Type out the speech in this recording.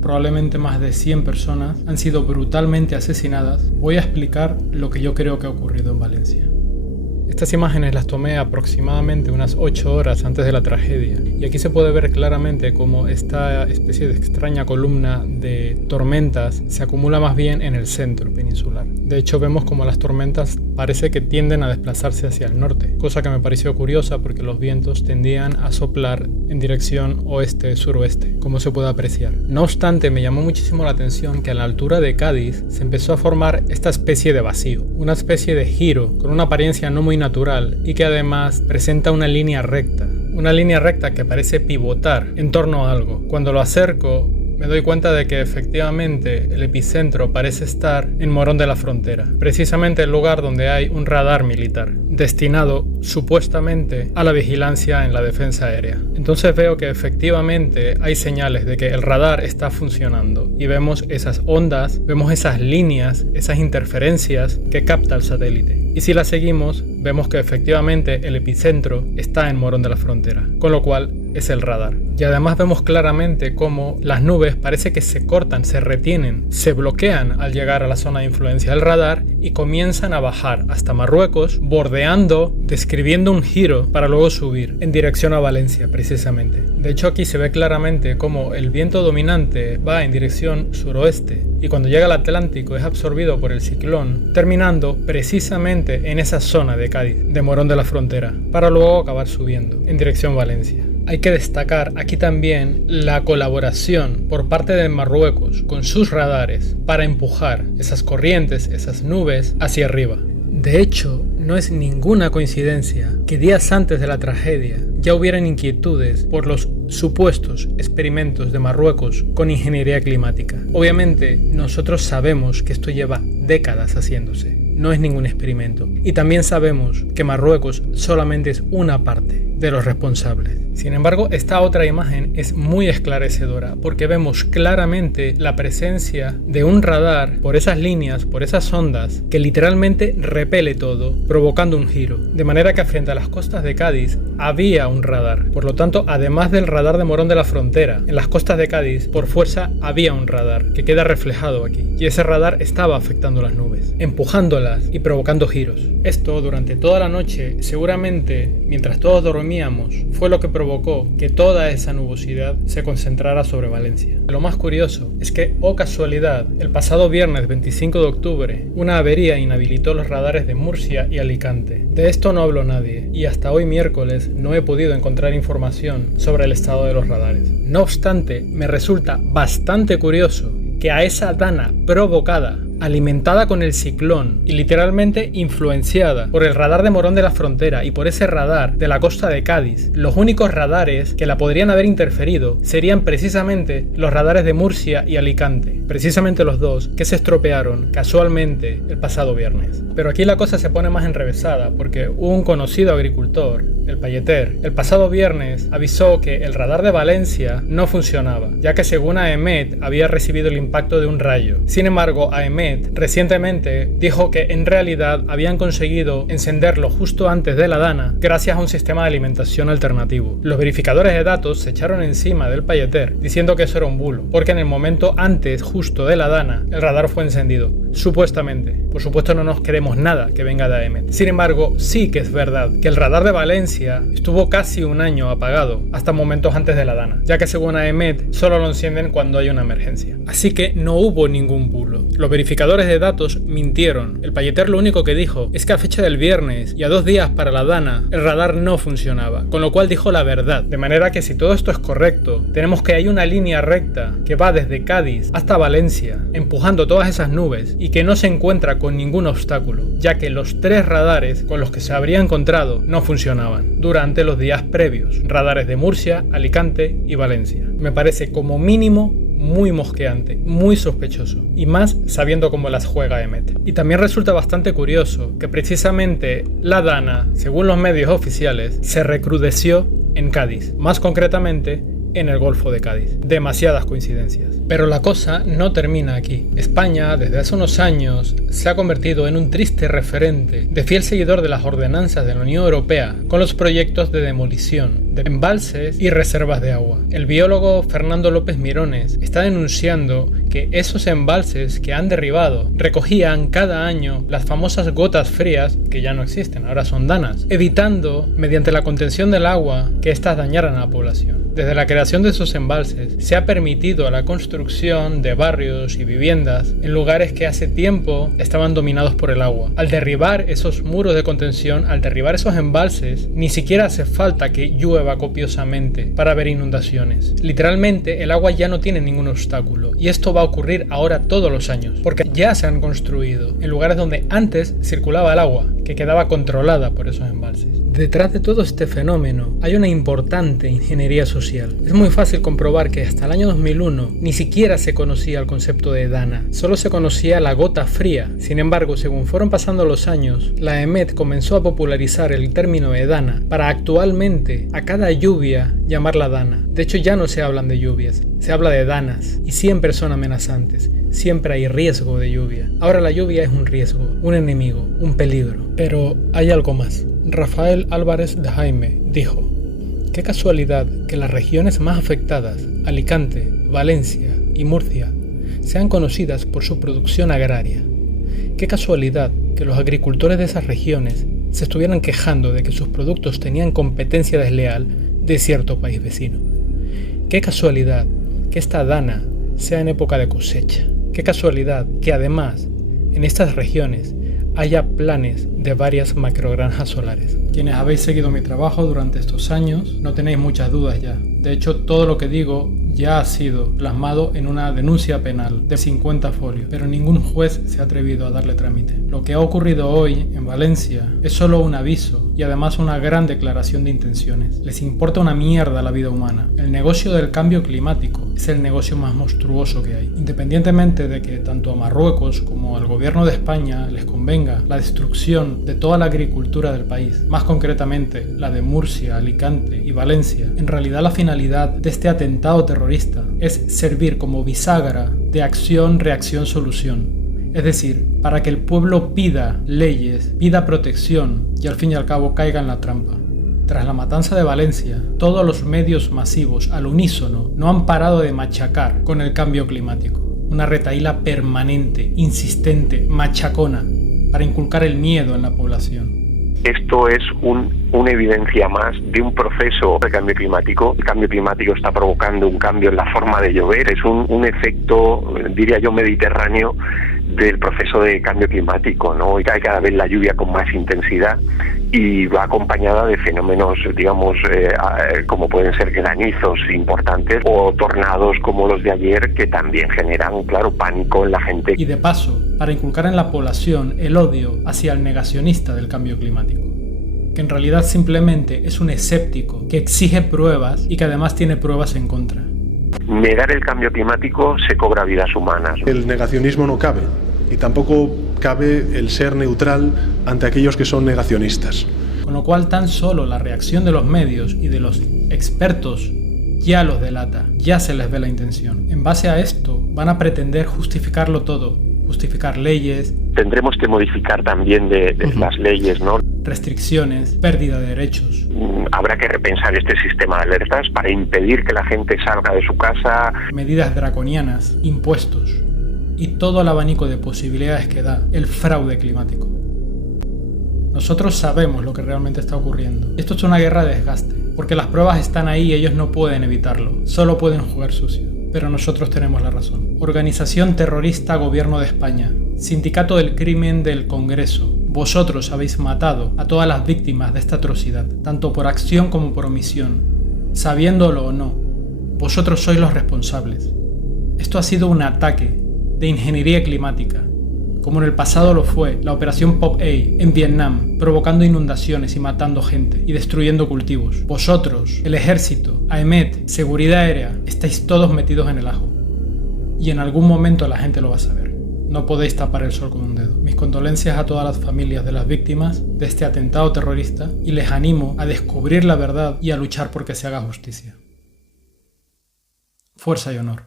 probablemente más de 100 personas han sido brutalmente asesinadas, voy a explicar lo que yo creo que ha ocurrido en Valencia. Estas imágenes las tomé aproximadamente unas 8 horas antes de la tragedia y aquí se puede ver claramente cómo esta especie de extraña columna de tormentas se acumula más bien en el centro peninsular. De hecho vemos como las tormentas parece que tienden a desplazarse hacia el norte, cosa que me pareció curiosa porque los vientos tendían a soplar en dirección oeste-suroeste, como se puede apreciar. No obstante, me llamó muchísimo la atención que a la altura de Cádiz se empezó a formar esta especie de vacío, una especie de giro con una apariencia no muy natural y que además presenta una línea recta que parece pivotar en torno a algo. Cuando lo acerco me doy cuenta de que efectivamente el epicentro parece estar en Morón de la Frontera, precisamente el lugar donde hay un radar militar, destinado supuestamente a la vigilancia en la defensa aérea. Entonces veo que efectivamente hay señales de que el radar está funcionando y vemos esas ondas, vemos esas líneas, esas interferencias que capta el satélite. Y si la seguimos, vemos que efectivamente el epicentro está en Morón de la Frontera, con lo cual es el radar. Y además vemos claramente cómo las nubes parece que se cortan, se retienen, se bloquean al llegar a la zona de influencia del radar y comienzan a bajar hasta Marruecos, bordeando, describiendo un giro para luego subir en dirección a Valencia precisamente. De hecho aquí se ve claramente cómo el viento dominante va en dirección suroeste y cuando llega al Atlántico es absorbido por el ciclón, terminando precisamente en esa zona de Cádiz, de Morón de la Frontera, para luego acabar subiendo en dirección Valencia. Hay que destacar aquí también la colaboración por parte de Marruecos con sus radares para empujar esas corrientes, esas nubes hacia arriba. De hecho, no es ninguna coincidencia que días antes de la tragedia ya hubieran inquietudes por los supuestos experimentos de Marruecos con ingeniería climática. Obviamente, nosotros sabemos que esto lleva décadas haciéndose. No es ningún experimento. Y también sabemos que Marruecos solamente es una parte de los responsables. Sin embargo, esta otra imagen es muy esclarecedora porque vemos claramente la presencia de un radar por esas líneas, por esas ondas, que literalmente repele todo, provocando un giro. De manera que frente a las costas de Cádiz había un radar. Por lo tanto, además del radar de Morón de la Frontera, en las costas de Cádiz, por fuerza, había un radar que queda reflejado aquí. Y ese radar estaba afectando las nubes, empujándolas y provocando giros. Esto durante toda la noche, seguramente mientras todos dormíamos, fue lo que provocó que toda esa nubosidad se concentrara sobre Valencia. Lo más curioso es que, oh casualidad, el pasado viernes 25 de octubre, una avería inhabilitó los radares de Murcia y Alicante. De esto no habló nadie y hasta hoy miércoles no he podido encontrar información sobre el estado de los radares. No obstante, me resulta bastante curioso que a esa dana provocada, alimentada con el ciclón y literalmente influenciada por el radar de Morón de la Frontera y por ese radar de la costa de Cádiz, los únicos radares que la podrían haber interferido serían precisamente los radares de Murcia y Alicante, precisamente los dos que se estropearon casualmente el pasado viernes. Pero aquí la cosa se pone más enrevesada porque un conocido agricultor, el Payeter, el pasado viernes avisó que el radar de Valencia no funcionaba, ya que según AEMET había recibido el impacto de un rayo. Sin embargo, AEMET recientemente dijo que en realidad habían conseguido encenderlo justo antes de la dana gracias a un sistema de alimentación alternativo. Los verificadores de datos se echaron encima del Payeter diciendo que eso era un bulo, porque en el momento antes justo de la dana el radar fue encendido, supuestamente. Por supuesto no nos queremos nada que venga de AEMET. Sin embargo, sí que es verdad que el radar de Valencia estuvo casi un año apagado hasta momentos antes de la dana, ya que según AEMET solo lo encienden cuando hay una emergencia. Así que no hubo ningún bulo. Los verificadores de datos mintieron. El Payeter lo único que dijo es que a fecha del viernes y a 2 días para la dana el radar no funcionaba, con lo cual dijo la verdad. De manera que si todo esto es correcto, tenemos que hay una línea recta que va desde Cádiz hasta Valencia, empujando todas esas nubes y que no se encuentra con ningún obstáculo, ya que los 3 radares con los que se habría encontrado no funcionaban durante los días previos, radares de Murcia, Alicante y Valencia. Me parece como mínimo muy mosqueante, muy sospechoso, y más sabiendo cómo las juega AEMET. Y también resulta bastante curioso que precisamente la dana, según los medios oficiales, se recrudeció en Cádiz, más concretamente en el Golfo de Cádiz. Demasiadas coincidencias. Pero la cosa no termina aquí. España, desde hace unos años, se ha convertido en un triste referente de fiel seguidor de las ordenanzas de la Unión Europea con los proyectos de demolición de embalses y reservas de agua. El biólogo Fernando López Mirones está denunciando que esos embalses que han derribado recogían cada año las famosas gotas frías, que ya no existen, ahora son danas, evitando, mediante la contención del agua, que éstas dañaran a la población. Desde la creación de esos embalses se ha permitido la construcción de barrios y viviendas en lugares que hace tiempo estaban dominados por el agua. Al derribar esos muros de contención, al derribar esos embalses, ni siquiera hace falta que llueva copiosamente para ver inundaciones. Literalmente el agua ya no tiene ningún obstáculo, y esto va a ocurrir ahora todos los años, porque ya se han construido en lugares donde antes circulaba el agua, que quedaba controlada por esos embalses. Detrás de todo este fenómeno hay una importante ingeniería social. Es muy fácil comprobar que hasta el año 2001 ni siquiera se conocía el concepto de dana, solo se conocía la gota fría. Sin embargo, según fueron pasando los años, la EMET comenzó a popularizar el término de dana para actualmente a cada lluvia llamarla dana. De hecho, ya no se hablan de lluvias, se habla de danas, y siempre son amenazantes. Siempre hay riesgo de lluvia. Ahora la lluvia es un riesgo, un enemigo, un peligro. Pero hay algo más. Rafael Álvarez de Jaime dijo: qué casualidad que las regiones más afectadas, Alicante, Valencia y Murcia, sean conocidas por su producción agraria. Qué casualidad que los agricultores de esas regiones se estuvieran quejando de que sus productos tenían competencia desleal de cierto país vecino. Qué casualidad que esta dana sea en época de cosecha. Qué casualidad que además en estas regiones haya planes de varias macrogranjas solares. Quienes habéis seguido mi trabajo durante estos años no tenéis muchas dudas ya. De hecho, todo lo que digo ya ha sido plasmado en una denuncia penal de 50 folios, pero ningún juez se ha atrevido a darle trámite. Lo que ha ocurrido hoy en Valencia es solo un aviso y además una gran declaración de intenciones. Les importa una mierda la vida humana. El negocio del cambio climático es el negocio más monstruoso que hay. Independientemente de que tanto a Marruecos como al gobierno de España les convenga la destrucción de toda la agricultura del país, más concretamente la de Murcia, Alicante y Valencia, en realidad la finalidad de este atentado terrorista es servir como bisagra de acción, reacción, solución. Es decir, para que el pueblo pida leyes, pida protección y al fin y al cabo caiga en la trampa. Tras la matanza de Valencia, todos los medios masivos al unísono no han parado de machacar con el cambio climático. Una retahíla permanente, insistente, machacona, para inculcar el miedo en la población. Esto es una evidencia más de un proceso de cambio climático. El cambio climático está provocando un cambio en la forma de llover. Es un efecto, diría yo, mediterráneo del proceso de cambio climático, ¿no? Y cae cada vez la lluvia con más intensidad y va acompañada de fenómenos, digamos, como pueden ser granizos importantes o tornados como los de ayer, que también generan, claro, pánico en la gente. Y de paso, para inculcar en la población el odio hacia el negacionista del cambio climático, que en realidad simplemente es un escéptico que exige pruebas y que además tiene pruebas en contra. Negar el cambio climático se cobra vidas humanas. El negacionismo no cabe, y tampoco cabe el ser neutral ante aquellos que son negacionistas. Con lo cual tan solo la reacción de los medios y de los expertos ya los delata, ya se les ve la intención. En base a esto van a pretender justificarlo todo, justificar leyes. Tendremos que modificar también de las leyes, ¿no? Restricciones, pérdida de derechos. Habrá que repensar este sistema de alertas para impedir que la gente salga de su casa. Medidas draconianas, impuestos y todo el abanico de posibilidades que da el fraude climático. Nosotros sabemos lo que realmente está ocurriendo. Esto es una guerra de desgaste, porque las pruebas están ahí y ellos no pueden evitarlo, solo pueden jugar sucio. Pero nosotros tenemos la razón. Organización terrorista Gobierno de España, Sindicato del Crimen del Congreso, vosotros habéis matado a todas las víctimas de esta atrocidad, tanto por acción como por omisión, sabiéndolo o no. Vosotros sois los responsables. Esto ha sido un ataque de ingeniería climática, como en el pasado lo fue la operación Pop A en Vietnam, provocando inundaciones y matando gente y destruyendo cultivos. Vosotros, el ejército, AEMET, seguridad aérea, estáis todos metidos en el ajo. Y en algún momento la gente lo va a saber. No podéis tapar el sol con un dedo. Mis condolencias a todas las familias de las víctimas de este atentado terrorista y les animo a descubrir la verdad y a luchar porque se haga justicia. Fuerza y honor.